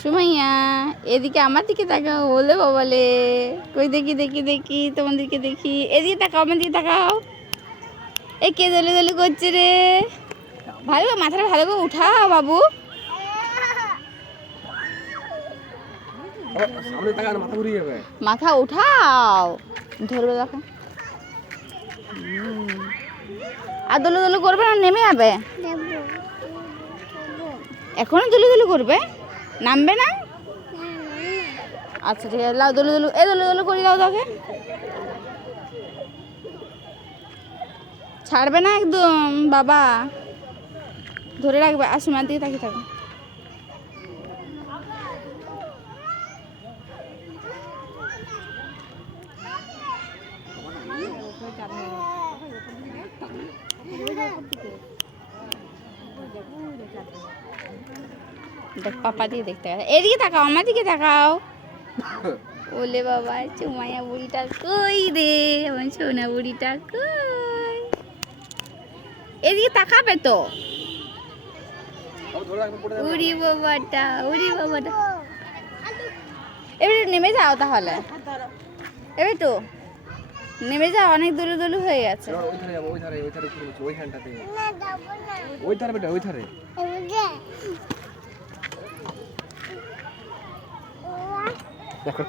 সুমাইয়া এদিকে আমার দিকে তাকাও, বলে বাবালে কই দেখি দেখি দেখি তোমাদেরকে দেখি, এদিকে তাকাও, আমার দিকে তাকাও। এ কে দলে দলে করছে রে? ভালো করে মাথাটা ভালো করে উঠাও বাবু। মাথা উঠাও, ধরবে দেখো। আর দলে দলে করবে না, নেমে যাবে। এখনো দলে দলে করবে, নামবে না? আচ্ছা ঠিক আছে, লাও দলে দলে, এ দলে দলে করে দাও তাকে। ছাড়বে না একদম বাবা, ধরে রাখবে। আর সুমার দিকে তাকিয়ে থাকো। দেখ পাপা দিয়ে দেখতে গেছে, এদিকে তাকাও, আমার দিকে তাকাও। ওলে বাবা, চুমাইয়া বুড়িটা কই রে, আমার সোনা বুড়িটা কই? এদিকে তাকাবে তো। উড়ি বাবাটা, উড়ি বাবাটা। এবার নেমে যাও তাহলে, এবার তো নেমে যাও, অনেক দূরে দূরে হয়ে গেছে। দেখো